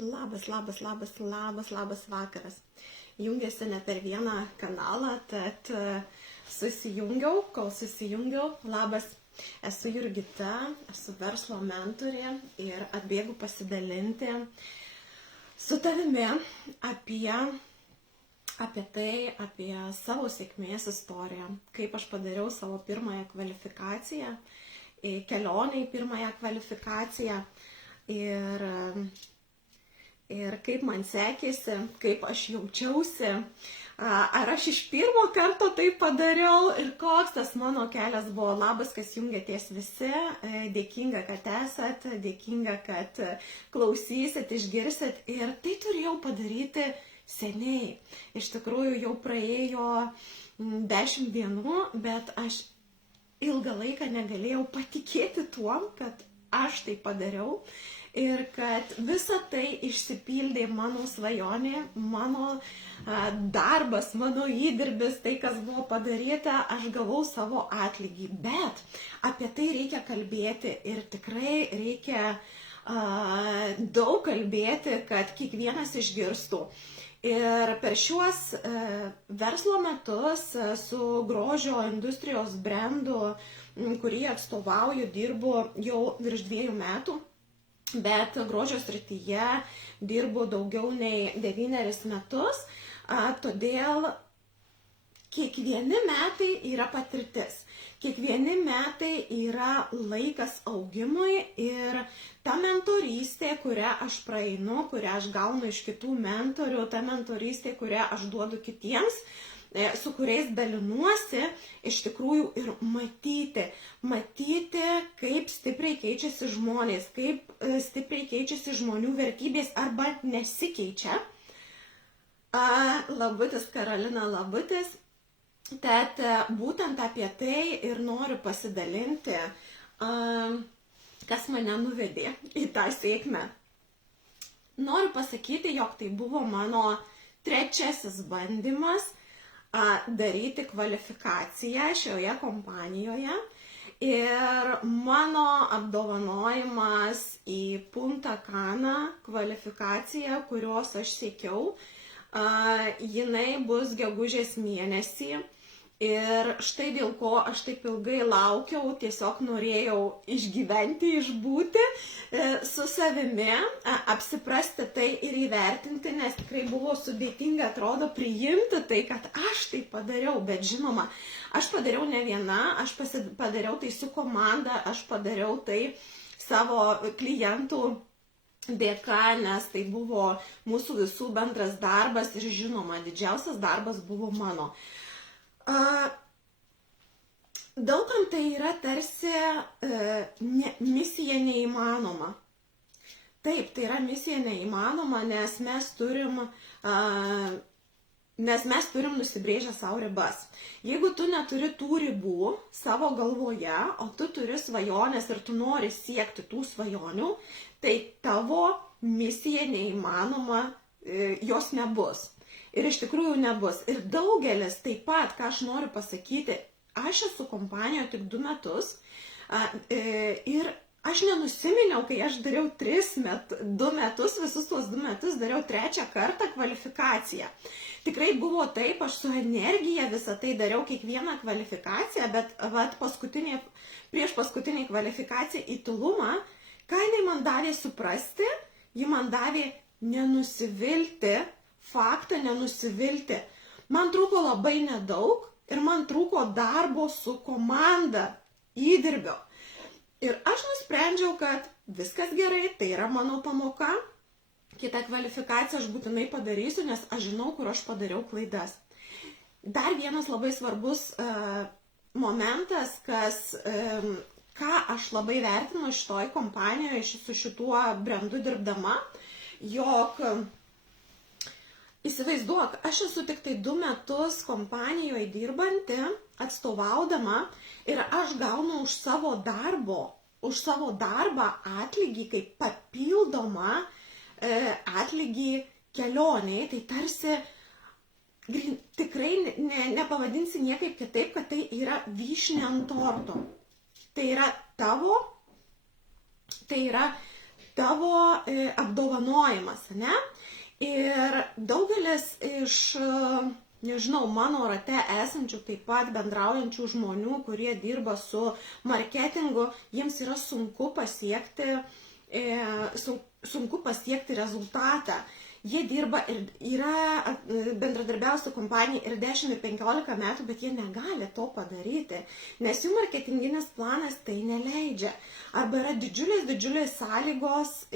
Labas vakaras. Jungiasi ne per vieną kanalą, tad susijungiau, labas, esu Jurgita, esu verslo mentorė ir atbėgu pasidalinti su tavimi apie savo sėkmės istoriją, kaip aš padariau savo pirmąją kvalifikaciją, kelionę į pirmąją kvalifikaciją ir kaip man sekėsi, kaip aš jaučiausi, ar aš iš pirmo karto tai padariau ir koks tas mano kelias buvo. Labas, kas jungiatės visi, dėkinga, kad esat, dėkinga, kad klausysit, išgirsit ir tai turėjau padaryti seniai. Iš tikrųjų jau praėjo 10 dienų, bet aš ilgą laiką negalėjau patikėti tuom, kad aš tai padariau. Ir kad visa tai išsipildė mano svajonė, mano darbas, mano įdirbis, tai kas buvo padaryta, aš gavau savo atlygį. Bet apie tai reikia kalbėti ir tikrai reikia daug kalbėti, kad kiekvienas išgirstų. Ir per šiuos verslo metus su grožio industrijos brendu, kurį atstovauju, dirbu jau virš 2 metų. Bet grožio srityje dirbu daugiau nei 9 metus, todėl kiekvieni metai yra patirtis, kiekvieni metai yra laikas augimui ir ta mentorystė, kurią aš praeinu, kurią aš gaunu iš kitų mentorių, ta mentorystė, kurią aš duodu kitiems, su kuriais dalinuosi, iš tikrųjų ir matyti, kaip stipriai keičiasi žmonės, kaip stipriai keičiasi žmonių vertybės arba nesikeičia. Labutis, Karolina, labutis. Tad būtent apie tai ir noriu pasidalinti, kas mane nuvedė į tą sėkmę. Noriu pasakyti, jog tai buvo mano 3. bandymas daryti kvalifikaciją šioje kompanijoje ir mano apdovanojimas į Punta Cana kvalifikaciją, kurios aš siekiau, jinai bus gegužės mėnesį. Ir štai dėl ko aš taip ilgai laukiau, tiesiog norėjau išgyventi, išbūti su savimi, apsiprasti tai ir įvertinti, nes tikrai buvo sudėtinga, atrodo, priimti tai, kad aš tai padariau, bet žinoma, aš padariau ne viena, aš padariau tai su komanda, aš padariau tai savo klientų dėka, nes tai buvo mūsų visų bendras darbas ir žinoma, didžiausias darbas buvo mano. Daugam tai yra tarsi misija neįmanoma. Taip, tai yra misija neįmanoma, nes mes turim nusibrėžę savo ribas. Jeigu tu neturi tų ribų savo galvoje, o tu turi svajonės ir tu nori siekti tų svajonių, tai tavo misija neįmanoma, jos nebus. Ir iš tikrųjų nebus. Ir daugelis taip pat, ką aš noriu pasakyti, aš esu kompanijoje tik 2 metus ir aš nenusiminiau, kai aš dariau 2 metus, visus tuos 2 metus dariau 3 kartą kvalifikaciją. Tikrai buvo taip, aš su energija visą tai dariau kiekvieną kvalifikaciją, bet prieš paskutinį kvalifikaciją į Tulumą, ką jinai man davė suprasti, ji man davė nenusivilti, faktą nenusivilti. Man trūko labai nedaug ir man trūko darbo su komanda, įdirbio. Ir aš nusprendžiau, kad viskas gerai, tai yra mano pamoka. Kitą kvalifikaciją aš būtinai padarysiu, nes aš žinau, kur aš padariau klaidas. Dar vienas labai svarbus momentas, ką aš labai vertinu šitoj kompanijoje, su šituo brendu dirbdama, jog įsivaizduok, aš esu tik tai 2 metus kompanijoje dirbanti, atstovaudama ir aš gaunu už savo darbą atlygį kaip papildomą atlygį kelioniai. Tai tarsi tikrai nepavadinsi niekaip kitaip, kad tai yra vyšnia ant torto. Tai yra tavo apdovanojimas, ne? Ir daugelis iš, nežinau, mano rate esančių taip pat bendraujančių žmonių, kurie dirba su marketingu, jiems yra sunku pasiekti rezultatą. Jie dirba ir yra bendradarbiausia su kompanija ir 10 ir 15 metų, bet jie negali to padaryti, nes jų marketinginis planas tai neleidžia. Arba yra didžiulės sąlygos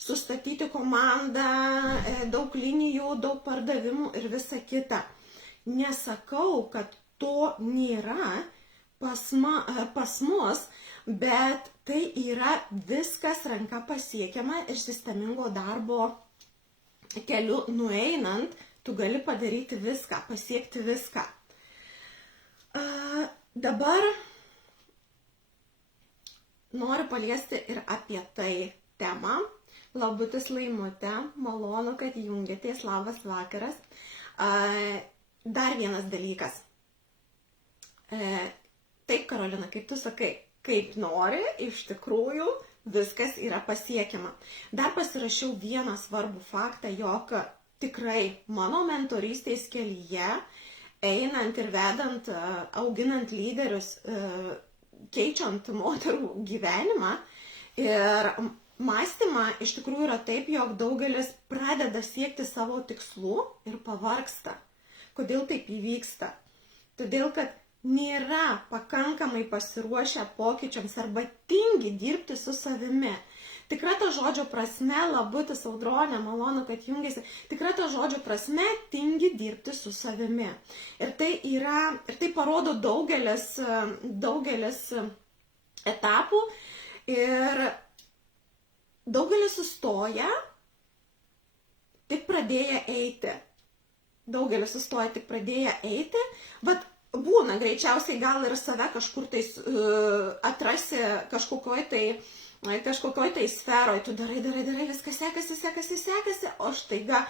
sustatyti komandą, daug linijų, daug pardavimų ir visa kita. Nesakau, kad to nėra pas mus, bet tai yra viskas ranka pasiekiama ir sistemingo darbo keliu nueinant, tu gali padaryti viską, pasiekti viską. Dabar noriu paliesti ir apie tai temą. Labutis Laimutė, malonu, kad jungiatės, labas vakaras. Dar vienas dalykas. Taip, Karolina, kaip tu sakai, kaip nori, iš tikrųjų, viskas yra pasiekiama. Dar pasirašiau vieną svarbų faktą, jog tikrai mano mentorystės kelyje, einant ir vedant, auginant lyderius, keičiant moterų gyvenimą ir mąstymą, iš tikrųjų yra taip, jog daugelis pradeda siekti savo tikslų ir pavargsta. Kodėl taip įvyksta? Todėl, kad nėra pakankamai pasiruošę pokyčiams arba tingi dirbti su savimi. Tikra to žodžio prasme, Labutis, Audronė, malonu, kad jungiasi, tikra to žodžio prasme tingi dirbti su savimi. Ir tai parodo daugelis etapų ir daugelis sustoja tik pradėję eiti. Vat būna, greičiausiai gal ir save kažkur tai atrasi kažkokioj tai sferoj, tu darai, viskas sekasi, o štaiga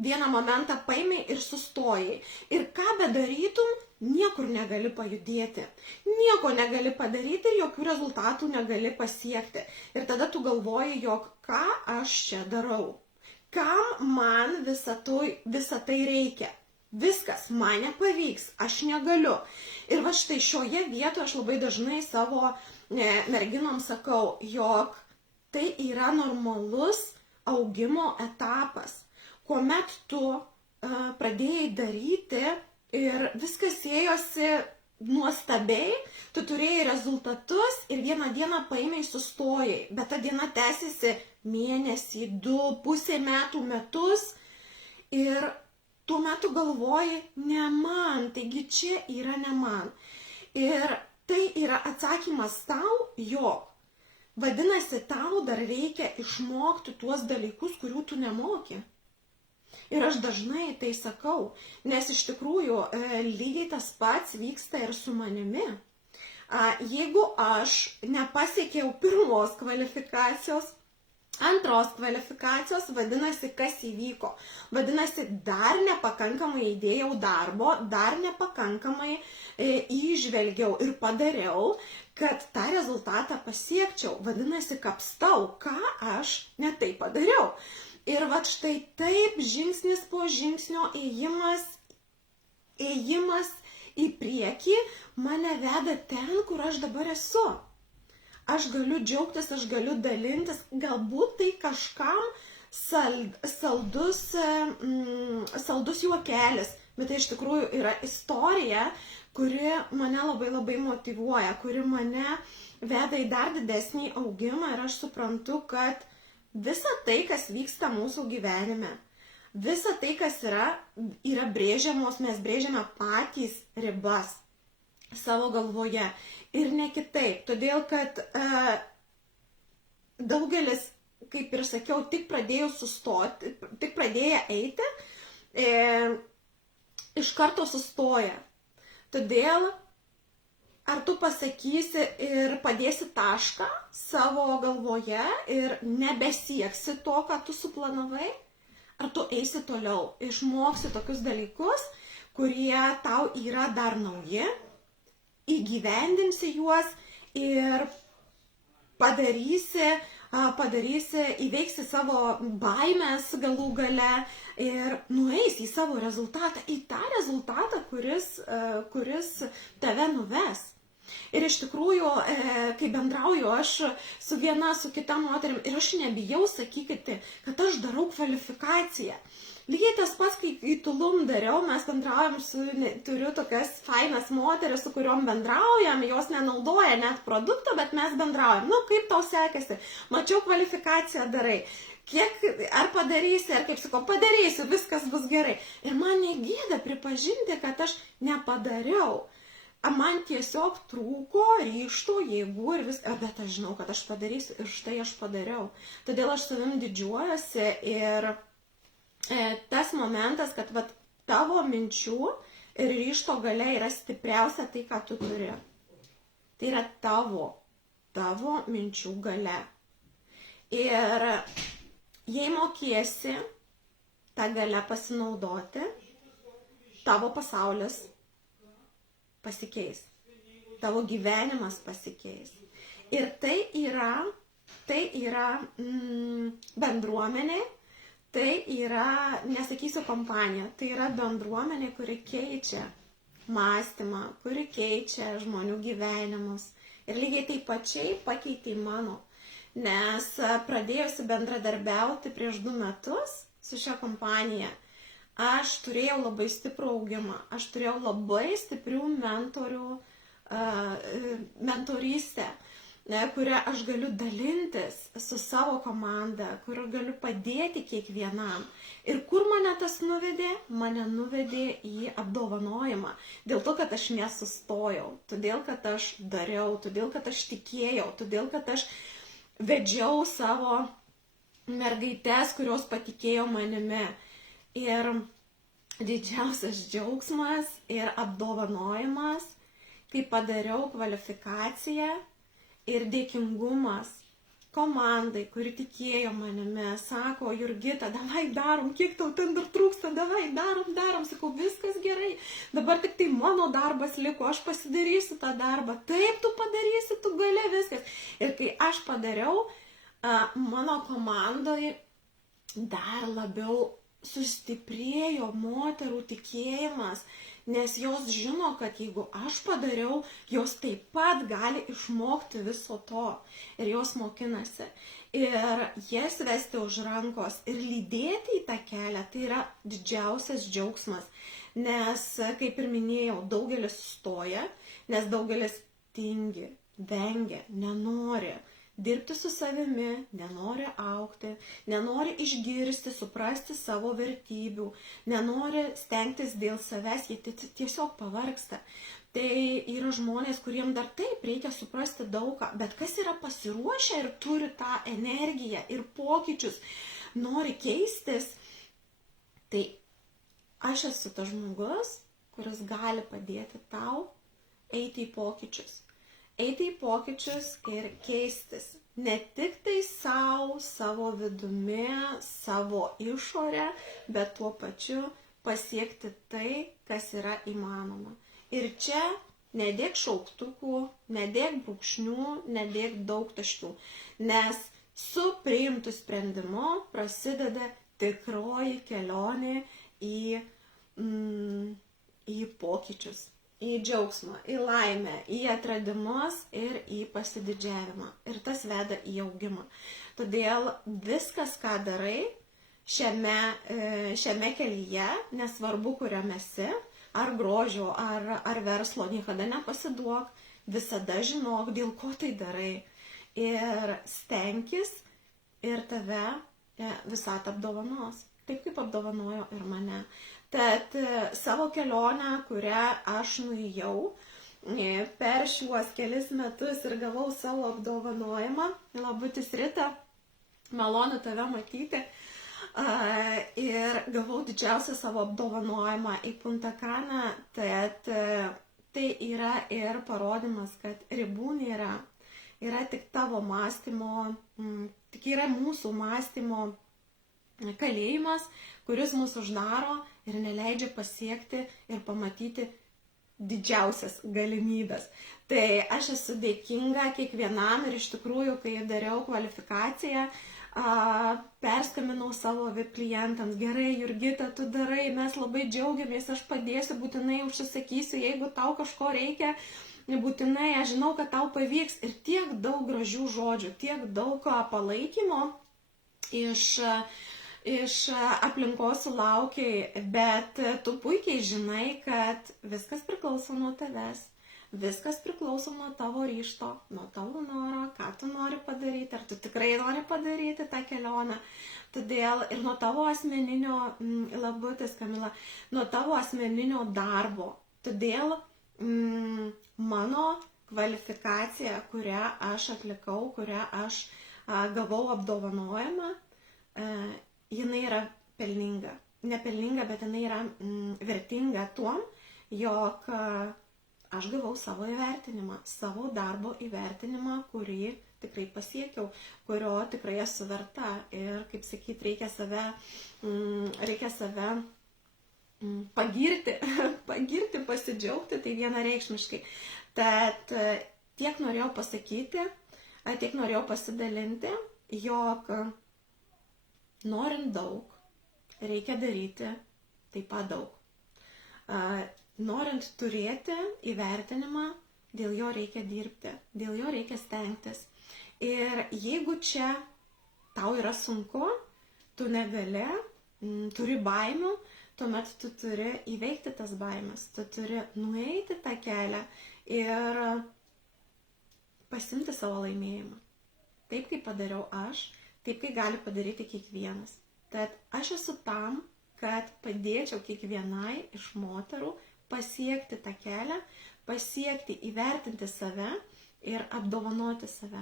vieną momentą paėmei ir sustojai. Ir ką bedarytum, niekur negali pajudėti, nieko negali padaryti ir jokių rezultatų negali pasiekti. Ir tada tu galvoji, jog ką aš čia darau, kam man visą tai reikia. Viskas, man nepavyks, aš negaliu. Ir va štai šioje vietoje aš labai dažnai savo merginom sakau, jog tai yra normalus augimo etapas, kuomet tu pradėjai daryti ir viskas ėjosi nuostabiai, tu turėjai rezultatus ir vieną dieną paėmei sustojai, bet ta diena tęsiasi mėnesį, 2, pusę metų, metus ir tuo metu galvoji, ne man, taigi čia yra ne man. Ir tai yra atsakymas tau, jog vadinasi, tau dar reikia išmokti tuos dalykus, kurių tu nemoki. Ir aš dažnai tai sakau, nes iš tikrųjų lygiai tas pats vyksta ir su manimi. Jeigu aš nepasiekiau pirmos kvalifikacijos, antros kvalifikacijos, vadinasi, kas įvyko. Vadinasi, dar nepakankamai įdėjau darbo, dar nepakankamai įžvelgiau ir padariau, kad tą rezultatą pasiekčiau. Vadinasi, kapstau, ką aš ne taip padariau. Ir va štai taip žingsnis po žingsnio ėjimas į priekį mane veda ten, kur aš dabar esu. Aš galiu džiaugtis, aš galiu dalintis, galbūt tai kažkam saldus juokelis, bet tai iš tikrųjų yra istorija, kuri mane labai motyvuoja, kuri mane veda į dar didesnį augimą ir aš suprantu, kad visa tai, kas vyksta mūsų gyvenime, visa tai, kas yra brėžiamos, mes brėžiame patys ribas savo galvoje ir ne kitaip, todėl kad daugelis, kaip ir sakiau, tik pradėję eiti, iš karto sustoja. Todėl ar tu pasakysi ir padėsi tašką savo galvoje ir nebesieksi to, ką tu suplanavai, ar tu eisi toliau, išmoksi tokius dalykus, kurie tau yra dar nauji, įgyvendinsi juos ir padarysi padarysi, įveiksi savo baimės galų gale ir nueisi į savo rezultatą, į tą rezultatą, kuris tave nuves. Ir iš tikrųjų, kai bendrauju aš su viena, su kita moterim, ir aš nebijau sakyti, kad aš darau kvalifikaciją. Lygiai tas pats, kai Tulum dariau, mes bendraujam turiu tokias fainas moteris, su kuriuom bendraujam, jos nenaudoja net produkto, bet mes bendraujam. Nu, kaip tau sekasi? Mačiau, kvalifikaciją darai. Ar padarysi, ar kaip sakau, padarysiu, viskas bus gerai. Ir man negėda pripažinti, kad aš nepadariau. Man tiesiog trūko ryžto, jėgų ir viską, bet aš žinau, kad aš padarysiu ir štai aš padariau. Todėl aš savim didžiuojuosi ir tas momentas, kad tavo minčių ir ryžto galia yra stipriausia tai, ką tu turi. Tai yra tavo minčių galia. Ir jei mokėsi tą galę pasinaudoti, tavo pasaulis pasikeis, tavo gyvenimas pasikeis. Ir tai yra bendruomenė, tai yra, nesakysiu kompanija, tai yra bendruomenė, kuri keičia mąstymą, kuri keičia žmonių gyvenimus. Ir lygiai taip pačiai pakeitė mano, nes pradėjusi bendradarbiauti prieš 2 metus su šia kompanija, aš turėjau labai stiprų augimą, aš turėjau labai stiprių mentorystę, kurią aš galiu dalintis su savo komanda, kur galiu padėti kiekvienam. Ir kur mane tas nuvedė? Mane nuvedė į apdovanojimą. Dėl to, kad aš nesustojau, todėl, kad aš dariau, todėl, kad aš tikėjau, todėl, kad aš vedžiau savo mergaites, kurios patikėjo manimi. Ir didžiausias džiaugsmas ir apdovanojimas, kai padariau kvalifikaciją ir dėkingumas komandai, kuri tikėjo manimi, sako, Jurgita, davai darom, kiek tau ten dar trūksta, davai darom, sakau, viskas gerai, dabar tik tai mano darbas liko, aš pasidarysiu tą darbą, taip tu padarysi, tu gali viskas. Ir kai aš padariau, mano komandai dar labiau sustiprėjo moterų tikėjimas, nes jos žino, kad jeigu aš padariau, jos taip pat gali išmokti viso to. Ir jos mokinasi. Ir jas vesti už rankos ir lydėti į tą kelią, tai yra didžiausias džiaugsmas. Nes, kaip ir minėjau, daugelis sustoja, nes daugelis tingi, vengia, nenori dirbti su savimi, nenori augti, nenori išgirsti, suprasti savo vertybių, nenori stengtis dėl savęs, jie tiesiog pavargsta. Tai yra žmonės, kuriem dar taip reikia suprasti daugą, bet kas yra pasiruošę ir turi tą energiją ir pokyčius, nori keistis, tai aš esu tas žmogus, kuris gali padėti tau eiti į pokyčius. Eiti į pokyčius ir keistis. Ne tik tai savo vidumi, savo išorę, bet tuo pačiu pasiekti tai, kas yra įmanoma. Ir čia nedėk šauktukų, nedėk brūkšnių, nedėk daug taškų. Nes su priimtu sprendimu prasideda tikroji kelionė į pokyčius. Į džiaugsmą, į laimę, į atradimus ir į pasididžiavimą. Ir tas veda į augimą. Todėl viskas, ką darai šiame kelyje, nesvarbu, kuriam esi, ar grožio, ar verslo, niekada nepasiduok, visada žinok, dėl ko tai darai. Ir stenkis ir tave visat apdovanos. Taip kaip apdovanojo ir mane. Tad savo kelionę, kurią aš nuėjau per šiuos kelis metus ir gavau savo apdovanojimą, labutis Rita, malonu tave matyti, ir gavau didžiausią savo apdovanojimą į Punta Caną, tad tai yra ir parodymas, kad ribų nėra, yra tik tavo mąstymo, tik yra mūsų mąstymo kalėjimas, kuris mus uždaro ir neleidžia pasiekti ir pamatyti didžiausias galimybės. Tai aš esu dėkinga kiekvienam ir iš tikrųjų, kai dariau kvalifikaciją, perskambinau savo VIP klientams, gerai, Jurgita, tu darai, mes labai džiaugiamės, aš padėsiu, būtinai užsisakysiu, jeigu tau kažko reikia, būtinai, aš žinau, kad tau pavyks. Ir tiek daug gražių žodžių, tiek daug palaikymo iš aplinkos sulaukiai, bet tu puikiai žinai, kad viskas priklauso nuo tavęs. Viskas priklauso nuo tavo ryžto, nuo tavo noro, ką tu nori padaryti, ar tu tikrai nori padaryti tą kelionę. Todėl ir nuo tavo asmeninio, labutis Kamila, nuo tavo asmeninio darbo. Todėl mano kvalifikacija, kurią aš atlikau, kurią aš gavau apdovanojimą, jinai yra pelninga. Nepelninga, bet jinai yra vertinga tuom, jog aš gavau savo įvertinimą, savo darbo įvertinimą, kurį tikrai pasiekiau, kurio tikrai esu verta. Ir, kaip sakyti, reikia save pagirti, pasidžiaugti, tai vienareikšmiškai. Tad tiek norėjau pasakyti, tiek norėjau pasidalinti, jog norint daug, reikia daryti taip pat daug. Norint turėti įvertinimą, dėl jo reikia dirbti, dėl jo reikia stengtis. Ir jeigu čia tau yra sunku, tu negali, turi baimių, tuomet tu turi įveikti tas baimės, tu turi nueiti tą kelią ir pasimti savo laimėjimą. Taip, kaip padariau aš, taip, kaip gali padaryti kiekvienas. Tad aš esu tam, kad padėčiau kiekvienai iš moterų pasiekti tą kelią, pasiekti, įvertinti save ir apdovanoti save.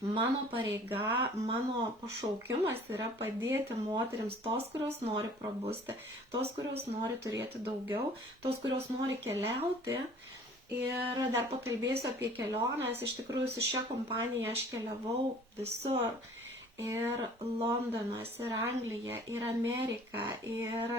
Mano pareiga, mano pašaukimas yra padėti moterims, tos, kurios nori prabusti, tos, kurios nori turėti daugiau, tos, kurios nori keliauti. Ir dar pakalbėsiu apie keliones. Iš tikrųjų, su šia kompanija aš keliavau visur. Ir Londonas, ir Anglija, ir Amerika, ir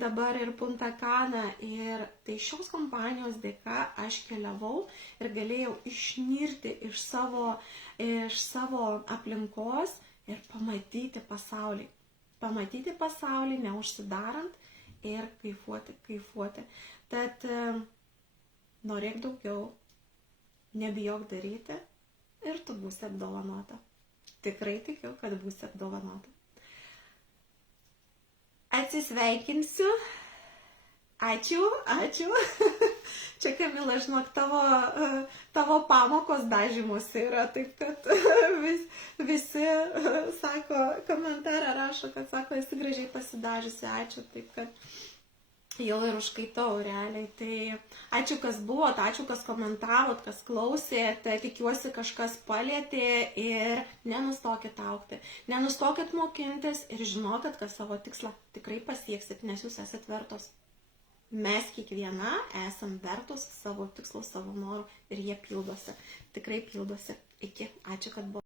dabar ir Punta Cana. Ir tai šios kompanijos dėka aš keliavau ir galėjau išnirti iš savo aplinkos ir pamatyti pasaulį. Pamatyti pasaulį, neužsidarant ir kaifuoti. Tad norėk daugiau, nebijok daryti ir tu būsi apdovanota. Tikrai tikiu, kad būsi apdovanota. Atsisveikinsiu. Ačiū. Čia, Kamila, žinok, tavo pamokos dažymuose yra, taip kad visi sako, komentarą rašo, kad sako, esi gražiai pasidažysi. Ačiū, taip kad jau ir užkaitau realiai. Tai ačiū, kas buvot, ačiū, kas komentavot, kas klausėte, tikiuosi kažkas palėtė ir nenustokit augti, nenustokit mokintis ir žinokit, kad savo tikslą tikrai pasieksit, nes jūs esat vertos. Mes kiekviena esam vertos savo tikslų, savo norų ir jie pildosi, tikrai pildosi. Iki, ačiū, kad buvo.